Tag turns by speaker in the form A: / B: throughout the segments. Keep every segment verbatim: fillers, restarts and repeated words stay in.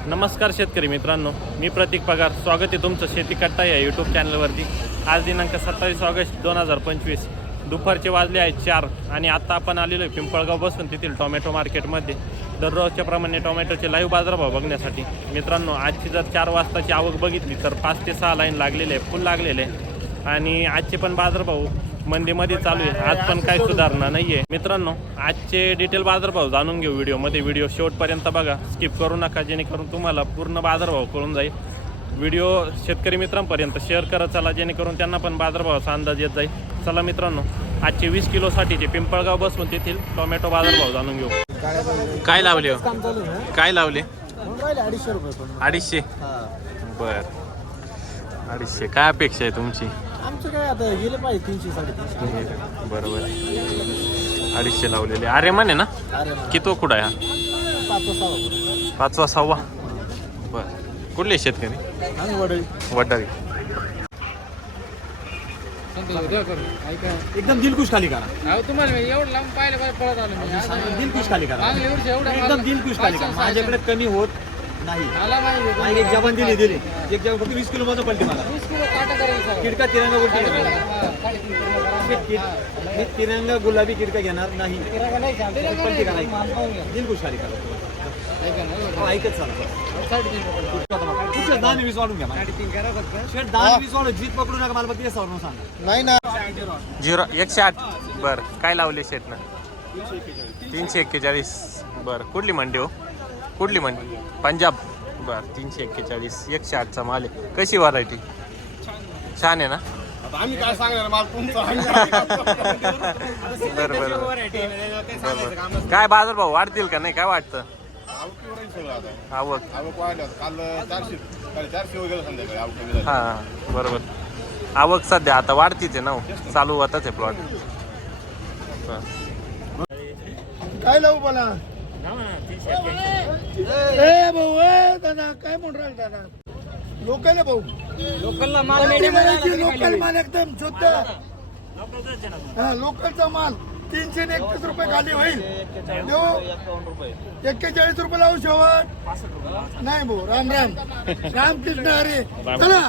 A: नमस्कार शेतकरी मित्रांनो, मी प्रतीक पगार. स्वागत आहे तुमचं शेती कट्टा या यूट्यूब चॅनलवरती. आज दिनांक सत्तावीस ऑगस्ट दोन हजार पंचवीस, दुपारचे वाजले आहेत चार आणि आत्ता आपण आलेलो आहे पिंपळगाव बसून तेथील टोमॅटो मार्केटमध्ये दररोजच्या प्रमाणे टोमॅटोचे लाईव्ह बाजारभाव बघण्यासाठी. मित्रांनो, आजची जर चार वाजताची आवक बघितली तर पाच ते सहा लाईन लागलेले आहे, फुल लागलेले आहे आणि आजचे पण बाजारभाव मंदीमध्ये चालू आहे. आज पण काही सुधारणा नाही आहे. मित्रांनो, आजचे डिटेल बाजारभाव जाणून घेऊ व्हिडिओमध्ये. व्हिडिओ शेवटपर्यंत बघा, स्किप करू नका, जेणेकरून तुम्हाला पूर्ण बाजारभाव कळून जाईल. व्हिडिओ शेतकरी मित्रांपर्यंत शेअर करत चला, जेणेकरून त्यांना पण बाजारभावाचा अंदाज येत जाईल. चला मित्रांनो, आजचे वीस किलोसाठीचे पिंपळगाव बसून तेथील टोमॅटो बाजारभाव जाणून घेऊ. काय लावले काय लावले
B: अडीचशे रुपये.
A: अडीचशे बर अडीचशे. काय अपेक्षा आहे तुमची?
B: आमचं काय आता गेले पाहिजे तीनशे साडेतीनशे.
A: बरोबर, अडीचशे लावलेले. अरे म्हणे ना, किती कुठं आहे हा?
B: पाचवा सहा
A: पाचवा सहावा. बर, कुठले शेतकरी?
B: आणि वडळी
A: वडाळी.
B: एकदम दिलखुश खाली करा.
C: तुम्हाला एवढं लांब पाहिलं पळत आलो मी.
B: दिलखुश खाली करा,
C: एवढं
B: एकदम दिलखुश खाली करा. माझ्याकडे कमी होत नाही. एक जवान दिली दिली एक जवान फक्त वीस किलो माझं पलटी मला. किडका तिरंगा उलटी घेणार, तिरंगा गुलाबी किडका घेणार नाही. पलटी करा, दिलखुश खाली करा. ऐकत चालू दहा वीस वाढून घ्या. शेट दहा वीस वाढून जीत पकडू नका. मला फक्त सांगा. नाही ना,
A: झिरो एकशे आठ. बर, काय लावले शेत ना? तीनशे एक्केचाळीस. बर, कुठली मंडी हो? कुठली मंडी? पंजाब. बर, तीनशे एक्केचाळीस. एकशे आठचा माल आहे. कशी व्हरायटी? छान आहे ना?
B: आम्ही काय सांगणार माल तुमचा.
A: बरं बरं बरं. काय बाजारभाव वाढतील का नाही? काय वाटतं? आवक हा बरोबर. आवक सध्या आता वाढतीच आहे ना, चालू होताच आहे प्लॉट.
B: काय लावू मला? ए भाऊ, ए दादा, काय म्हणून राहिल दादा? लोकल आहे भाऊ,
C: लोकलला माल
B: लोकल माल एकदम शुद्ध. हा, लोकलचा माल तीनशे एकतीस रुपये खाली होईल. एक्केचाळीस रुपये लावू शेवट. नाही भाऊ, राम राम रामकृष्ण हरे. चला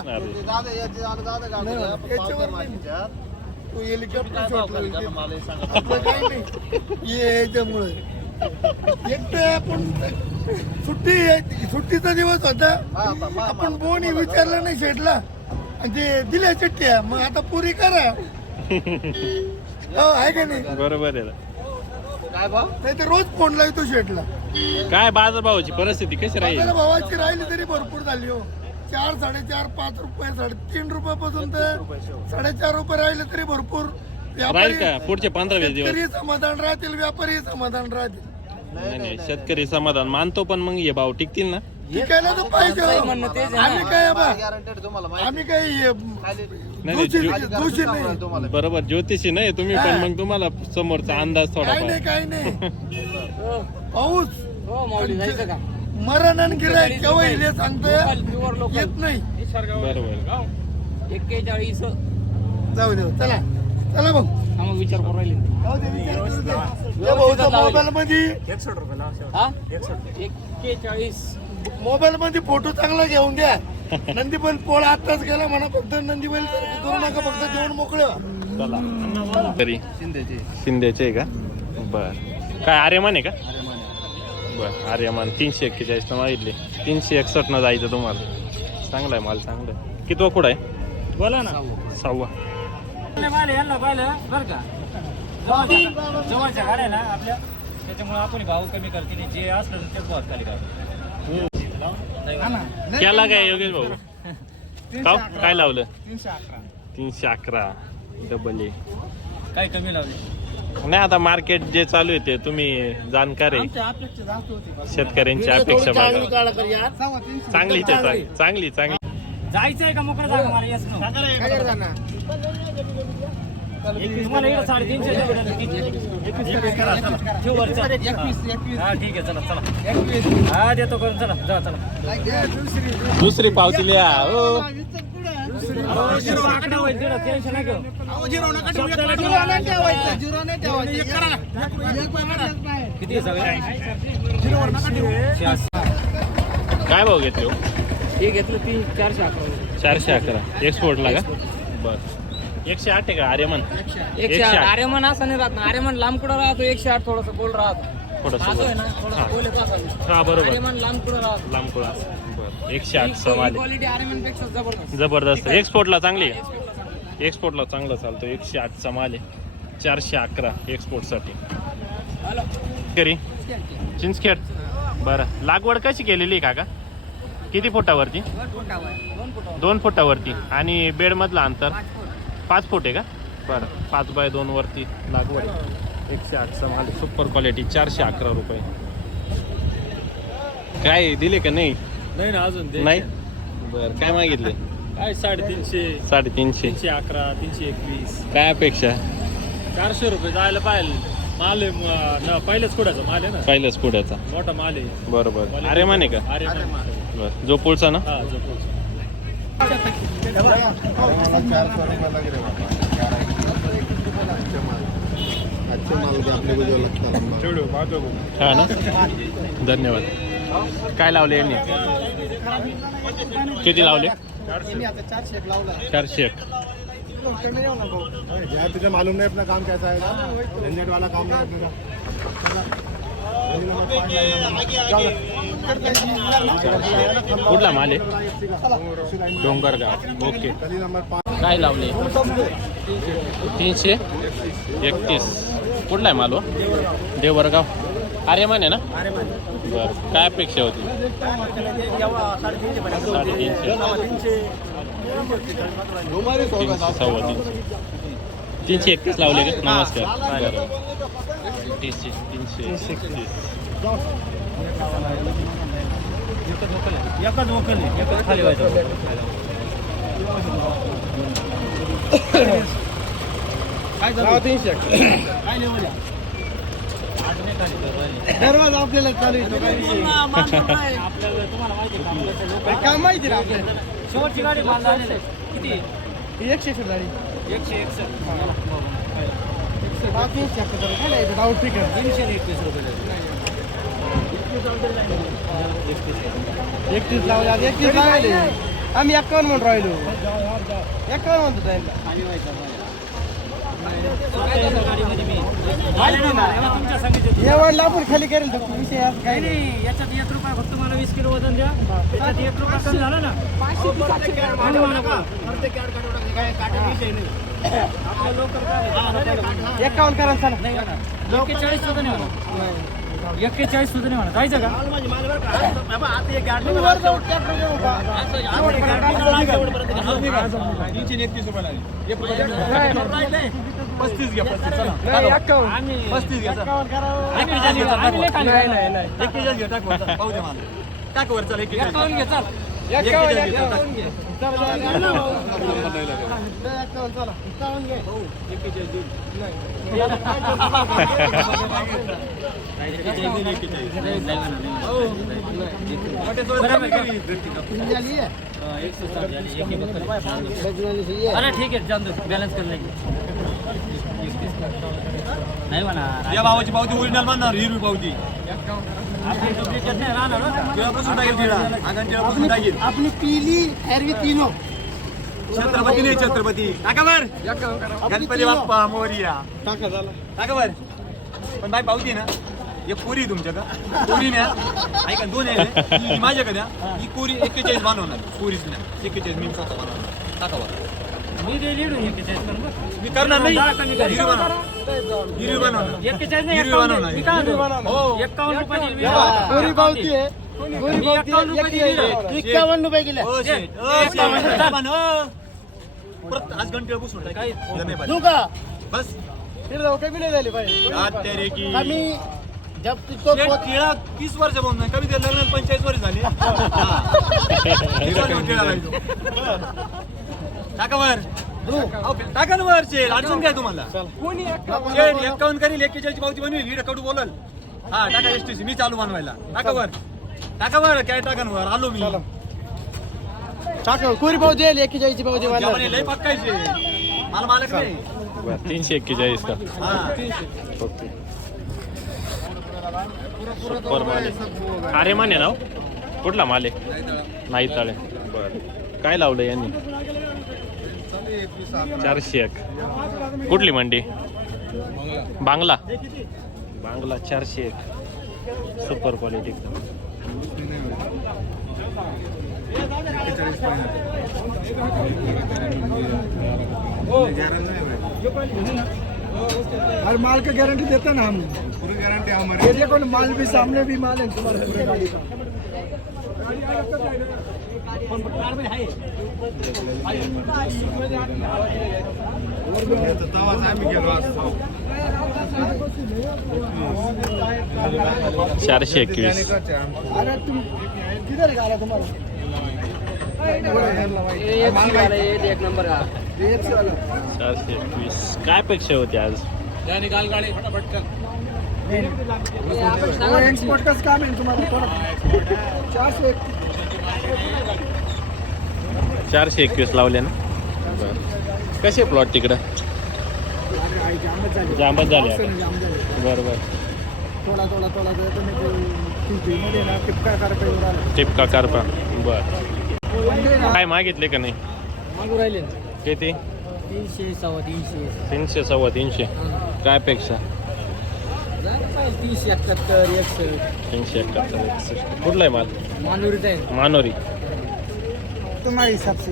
B: याच्यावर नाही. तू हेलिकॉप्टर आपलं काही नाही याच्यामुळे. एक तर आपण सुट्टी सुट्टीचा दिवस होता, आपण बोनी विचारलं नाही शेटला आणि ते दिल्या चिठ्ठ्या. मग आता पुरी करा. हो, आहे का नाही?
A: बरोबर आहे.
B: काय भाव? नाही तर रोज फोन लावतो शेटला.
A: काय बाजारभावाची परिस्थिती कशी राहील?
B: भावाची राहिली तरी भरपूर झाली हो. चार साडेचार पाच रुपये साडेतीन रुपयापासून तर साडेचार रुपये राहिले तरी भरपूर.
A: राहील का पुढचे पंधरा वीस दिवस?
B: शेतकरी समाधान राहतील, व्यापारी समाधान राहतील.
A: नाही नाही, शेतकरी समाधान मानतो, पण मग हे भाव टिकतील ना?
B: टिकायला तर पाहिजे. आम्ही काय बा, आम्ही काही दोषी नाही.
A: बरोबर, ज्योतिषी नाही तुम्ही, पण मग तुम्हाला समोरचा अंदाज थोडा.
B: काही नाही काही नाही. पाऊस मरण आणि गिराईक केव्हा येईल हे सांगतोय येत नाही.
A: बरोबर.
C: एक्केचाळीस.
B: जाऊ दे, चला चला भाऊ.
C: विचार करू राहिले.
B: मोबाईल मध्ये
C: एक्केचाळीस.
B: मोबाईल मध्ये फोटो चांगला घेऊन द्या. नंदीबैल पोळ आताच गेला म्हणा. फक्त नंदीबैल करू नका, फक्त जेवण मोकळे व्हा.
A: तरी शिंदेचे आहे का? बर, काय आर्यमान आहे का? बर, आर्यमान तीनशे एक्केचाळीस न मागितले. तीनशे एकसष्ट न जायचं तुम्हाला. चांगला आहे माल, चांगला आहे. किती कुठं आहे?
C: बोला ना.
A: सहावा.
C: यांना पाहिलं बरं का, जवळच्या गाड्या ना आपल्या, त्याच्यामुळे आपण भाव कमी करते. जे असलं तेच भाव खाली काढतो.
A: केला काय योगेश भाऊ? का काय लावलं?
C: तीनशे अकरा.
A: तीनशे अकरा डबल ए.
C: काय कमी लावले?
A: नाही, आता मार्केट जे चालू आहे ते तुम्ही जाणकार आहे. शेतकऱ्यांची अपेक्षा बघा. चांगलीच आहे, चांगली चांगली.
C: जायचंय का मोकळं जागा मला? Yes no. तुम्हाला इकडे साडेतीनशे. हा ठीक आहे, चला चला. हा देतो करून, चला जा चला.
A: दुसरी पावती लिहा. हो,
C: टेन्शन नाही घेऊ. किती सगळे?
A: काय भाव घेतले हो?
C: हे घेतलं तीन चारशे अकरा
A: चारशे अकरा एक्सपोर्टला का? बरं एकशे आठ आहे का आर्यमान?
C: एकशे आठ आर्यमन असं नाही राहत ना आर्यमन लांब कुठं राहतो एकशे आठ थोडंसं गोल राहतो
A: थोडंसं
C: असं आहे
A: बरं.
C: ना थोडंसं गोल येतो असं
A: हा बरोबर
C: आर्यमन लांब कुठं राहतो
A: लांब कोळा बरं एकशे आठ समाले
C: क्वालिटी आर्यमन पेक्षा जबरदस्त
A: जबरदस्त एक्सपोर्टला चांगली आहे एक्सपोर्टला चांगलं चालतं एकशे आठचा माल आहे चारशे अकरा एक्सपोर्टसाठी करी चिंचखेड बरं लागवड कशी केलेली आहे काका किती फुटावरती दोन फुटावरती आणि बेडमधलं अंतर पाच फूट आहे का बरं पाच बाय दोन वरती लागवड आहे. एकशे आठचा माल आहे. सुपर क्वालिटी चारशे अकरा रुपये काय दिले का नाही
C: नाही ना अजून
A: नाही बरं काय मागितले
C: काय साडेतीनशे
A: साडेतीनशे
C: तीनशे अकरा तीनशे एकवीस
A: काय अपेक्षा
C: चारशे रुपये जायला पाहिजे माल आहे म- न पहिल्याच कुडाचा माल आहे ना
A: पहिलंच पुढ्याचा
C: मोठा माल आहे
A: बरोबर अरे माने का
C: अरे
A: बरं जो पुढचा ना
C: हा जो पुढचा.
A: हा ना धन्यवाद काय लावले यांनी किती लावले चारशे एक
B: यार तुझे मालूम नहीं अपना काम कैसा है झंझट वाला काम नहीं अपना
A: कुठला माल आहे डोंगरगाव ओके काय लावले तीनशे एकतीस कुठला आहे माल हो देवरगाव आर्यमान आहे ना बरं काय अपेक्षा होती साडेतीनशे तीनशे सव्वा तीनशे तीनशे एकतीस लावले का नमस्कार बरं तीनशे तीनशे एकतीस
C: एकच वकल आहे, एकच खाली व्हायचं. काय झालं? काय लेवल आहे?
B: दरवाजा आपल्याला चालू आहे काय विषय?
C: आपल्याला तुम्हाला माहिती आहे का? आपल्याला लोक-
B: काय माहिती रे आपल्याला
C: शेवटची गाडी माल झालेली आहे. किती
B: ही एकशे एकसष्ट झाली
C: एकशे एकसष्ट
B: बाकी एकशे अठ्ठ्याहत्तर काय नाही डाऊट ठीक आहे
C: तीनशे आणि एकतीस रुपये झाले.
B: एकतीस लावले आज एकतीस लावले आम्ही एक्कावन्न म्हणून राहिलो एक्कावन्न म्हणतो त्यांना
C: खाली व्हायचा माल. गाडीमध्ये मी आले ना माल. एवढा तुमच्या सांगितलं.
B: हे वाढलं आपण खाली करेल तर विषय असं
C: काही
B: काही नाही
C: नाही याच्यात एक रुपया फक्त मला वीस किलो वजन द्या त्याच्यात एक रुपया कमी झाला ना आणि मला बोला. आपल्या लोकल काय
B: एक्कावन्न करा चला
C: नाही म्हणा. एक्केचाळीस सुद्धा नाही म्हणा. एक्केचाळीस सुद्धा नाही म्हणा. जायचं का
B: पस्तीस घ्या पस्तीस चला एक्कावन्न
C: आम्ही
B: पस्तीस घ्या
C: एक्केचाळीस घेतो. आम्ही लय खाली
B: नाही नाही नाही
D: एक्केचाळीस घे टाक वर, पाहू दे मला. टाक वर चल एक्केचाळीस.
C: एक्कावन्न घे चाल.
B: एक्कावन्न एक्कावन्न घे चला एक्कावन्न चला एक्कावन्न घे
C: अरे ठीक आहे जाऊन दे बॅलन्स कर लेंगे नाही म्हणा
D: या भावाची पावती ओरिजिनल मानणार हिरवी पावती
C: आपली डुप्लिकेट नाही राहणार बरं का?
D: तिळापासून टाकेल तिळा आगन तिळापासून टाकेल
B: अपनी पीली एरवी तीनों
D: छत्रपती नाही छत्रपती टाका वर गणपती बाप्पा मोरया
B: टाका झाला
D: टाका वर पण बाई पावती ना एक कोरी आहे तुमच्या का कोरी न्या ऐका दोन आहे ना. ही माझ्या का द्या ही कोरी एक्केचाळीस बनवणार कोरीच नाही एक्केचाळीस मी स्वतः बनवणार टाका वर
C: मी दे लिहून एक्केचाळीस करून बघ.
D: मी करणार नाही
C: दहा कमी कर.
D: हिरवी बनवणार हिरवी बनवणार
C: एक्केचाळीस नाही
D: हिरवी
C: एक्कावन्न
D: बनवणार.
C: दे. मी काय
B: हिरवी
C: म्हणतो?
B: बनवणार.
C: हो. एक्कावन्न रुपये दिली मी.
B: गोरी पावती आहे गोरी
C: मी
B: पावती
C: एक्कावन्न रुपये दिली.
B: आहे. एक्कावन्न रुपये गेले
D: ओ शेट ओ शेट परत आज घंटे बसून टाक.
C: काही
D: धन्यवाद
B: तू का
D: बस
B: फिर जाऊ कमी नाही झाली पाहिजे
D: आज तेरे की
B: आम्ही जब तो
D: शेट, टिळा तीस वर्ष बोल नाही कमी ते लग्न पंचेचाळीस वर्ष झाली तीस वर्ष टिळा लागतो. टाका वर ओके, टाका ना वर शेट अडचण काय तुम्हाला शेट एक्कावन्न करील एक्केचाळीस पावती बनवेल हिड कडू बोलल हा टाका एस टी सी मी चालू बनवायला टाका वर टाका वर काय टाका ना वर आलो मी
B: टाका कोरी पावती आहे एक्केचाळीसची पावती
D: जेवण लय पक्कायचे मला मालक नाही
A: तीनशे एक्केचाळीस का
D: हा
A: ओके सुपर माल आहे. आर्यमान आहे ना हो? कुठला माल आहे नाही तळे बरं काय लावलं यांनी चारशे एक कुठली मंडी बांगला बांगला चारशे एक सुपर क्वालिटी
B: हर माल का गारंटी देते ना हम पूरी गारंटी हमारी ये देखो ना माल भी सामने भी माल है तुम्हारे पूरे गाड़ी का
A: चारशे एकवीस
B: अरे तुम किधर गाड़ा तुम्हारा एक नंबर का
A: चारशे एकवीस काय अपेक्षा होती आज
B: एक्सपोर्ट का काम है तुम्हारा थोड़ा चार से
A: चारशे एकवीस लावले ना बरं कसे प्लॉट तिकडं जांबत झाले आता. बरं बरं
B: थोडा थोडा थोडा देतो मध्ये ना टिपका करता
A: टिपका करपा बरं काय मागितले का नाही
C: मागू राहिले
A: किती
C: तीनशे सव्वा तीनशे
A: तीनशे सव्वा तीनशे काय अपेक्षा
C: तीनशे एकाहत्तर एकसष्ट
A: तीनशे एकाहत्तर एकसष्ट कुठला आहे माल
C: मानुरीचा आहे
A: मानोरी
B: तुम्हारे हिसाब से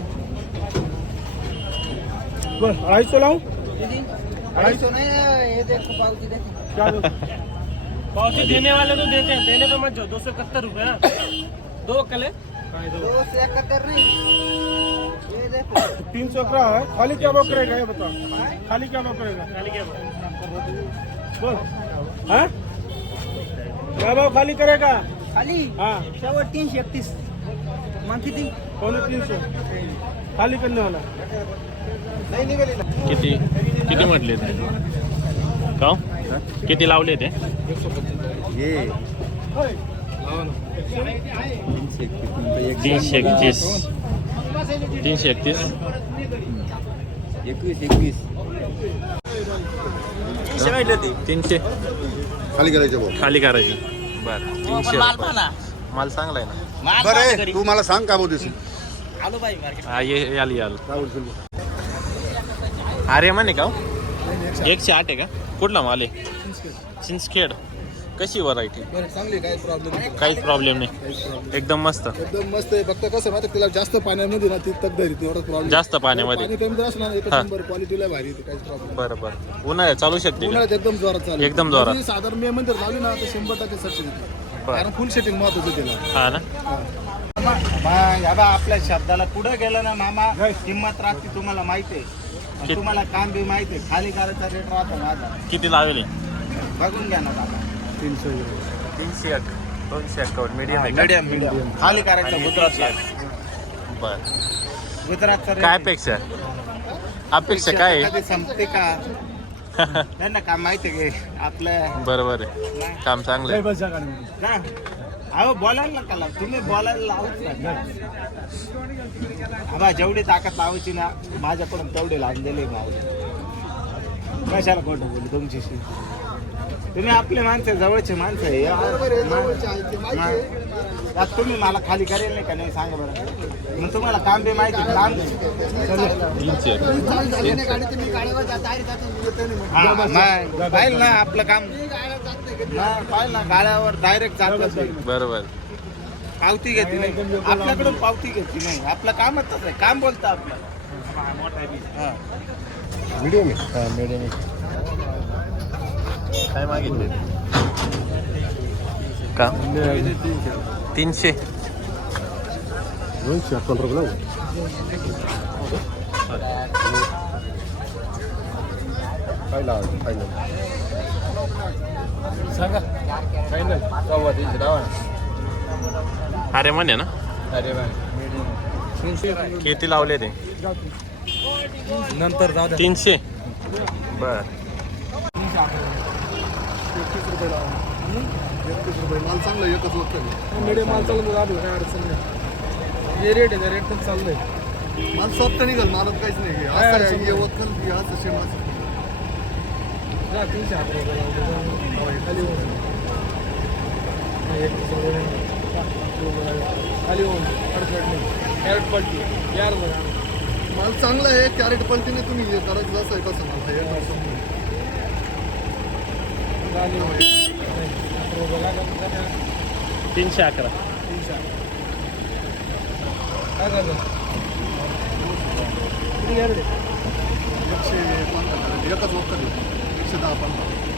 B: बस अढ़ाई सौ लाऊं
C: अढ़ाई सौ नहीं ये देखो पावती देखो
B: क्या दो
C: पावती देने वाले तो देते हैं देने पे मत जाओ दो सौ इकहत्तर रुपये ना दो कले दो सौ इकहत्तर नहीं ये देखो
B: तीन सौ का है खाली क्या भाव करेगा ये बताओ खाली क्या भाव करेगा
C: खाली क्या
B: बोल हाँ क्या भाव खाली करेगा
C: खाली
B: हाँ
C: शेवट तीनशे एकतीस मग किती
B: पौने तीन सौ खाली करने वाला
C: नाही निघाली ना
A: किती किती म्हटले ते का किती लावले ते तीनशे एकतीस तीनशे एकतीस
C: एकवीस एकवीस
A: तीनशे
E: खाली करायचं भाऊ
A: खाली करायची बरं तीनशे रुपये. माल चांगला आहे ना
E: बरं तू मला सांग का भाऊ दिसून
C: आलो बाई मार्केट
A: हा ये याल याल अरे म्हणे का एकशे आठ आहे का कुठला माल आहे चिंचखेड कशी व्हरायटी
E: चांगली काही प्रॉब्लेम
A: काहीच प्रॉब्लेम नाही एकदम मस्त
E: एकदम मस्त आहे फक्त कसं माहिती तिला जास्त पाण्यामध्ये ना ती तग धरी एवढा प्रॉब्लेम
A: जास्त पाण्यामध्ये
E: पाणी कमी जर असलं ना एक
A: हा.
E: नंबर क्वालिटीला भारी येते काहीच प्रॉब्लेम
A: बरं बरं उन्हाळ्यात चालू शकते का?
E: उन्हाळ्यात एकदम जोरात चालू
A: एकदम जोरात.
E: ती साधारण मे मध्ये लावली ना तर शंभर टक्के सक्सेस येते
A: बरं.
E: कारण फुल सेटिंग महत्वाचं तिला
A: हा ना
C: बाबा आपल्या शब्दाला पुढे गेलं ना मामा किंमत राहते तुम्हाला माहिती आहे
A: कित-
C: तुम्हाला काम बी माहिती आहे खाली करायचा रेट राहतो माझा
A: किती लावेल
C: बघून घ्या ना बाबा
A: तीनशे एक दोनशे अकाउंट मीडियम आहे
C: मीडियम मीडियम खाली करायचा गुजरातला
A: बरं
C: गुजरातचा rate
A: काय
C: आहे.
A: अपेक्षा अपेक्षा काय आहे?
C: कधी संपते का त्यांना काम माहिती आहे की आपलं
A: बरोबर आहे काम चांगलं आहे
B: बस जागा नहीं
C: ना अहो बोलायला नका लावू. तुम्ही बोलायला लावूच नका आबा जेवढी ताकद लावायची ना माझ्याकडून तेवढी लावून दिली मावली कशाला खोटं बोलू तुमच्याशी तुम्ही आपले माणसं आहे, जवळचे माणसं आहे
E: बरोबर आहे, जवळचे आहे, ते माहिती आहे.
C: मग आता तुम्ही मला खाली करेल नाही का नाही सांगा बरं मग तुम्हाला काम बी माहिती आहे, काम नाही
A: तीनशे एक.
C: हा, मग पाहिलं ना आपलं काम मग पाहिलं ना गाड्यावर डायरेक्ट चालत
A: बरोबर
C: पावती घेतली नाही आपल्याकडून पावती घेतली नाही आपलं कामच तसं आहे काम बोलतं आपलं हा.
E: मीडियम आहे
A: हा मीडियम काय मागितले का तीनशे
E: दोनशे अकाउंट रुपये लावू काय लावायचं फायनल
A: सांगा
E: फायनल सव्वा तीनशे लावा
A: अरे म्हणे ना
E: अरे
A: किती लावले ते
E: नंतर जाऊ
A: तीनशे बर
E: एकतीस रुपये लावा एकतीस रुपये माल चांगला एकच वक्त
B: मीडियम माल चालू राहतो काय अडचण नाही हे रेट आहे त्या रेट पण चाललंय
E: माल सॉफ्ट निघाल मालत काहीच नाही असं आहे, हे वतन हे असं शेम असं
B: हा तीनशे आठ रुपये लावतो. खाली होऊन. हा, एकतीस रुपये. खाली होऊन अडचण कॅरेट पलटी यार बघा
E: माल चांगला आहे कॅरेट पलटीने तुम्ही हे करायचं जसं आहे तसं माल हे
B: खाली होईल
A: तीनशे अकरा
B: काय झालं
E: एकशे पंधरा एकच वक्कल आहे. एकशे दहा पंधरा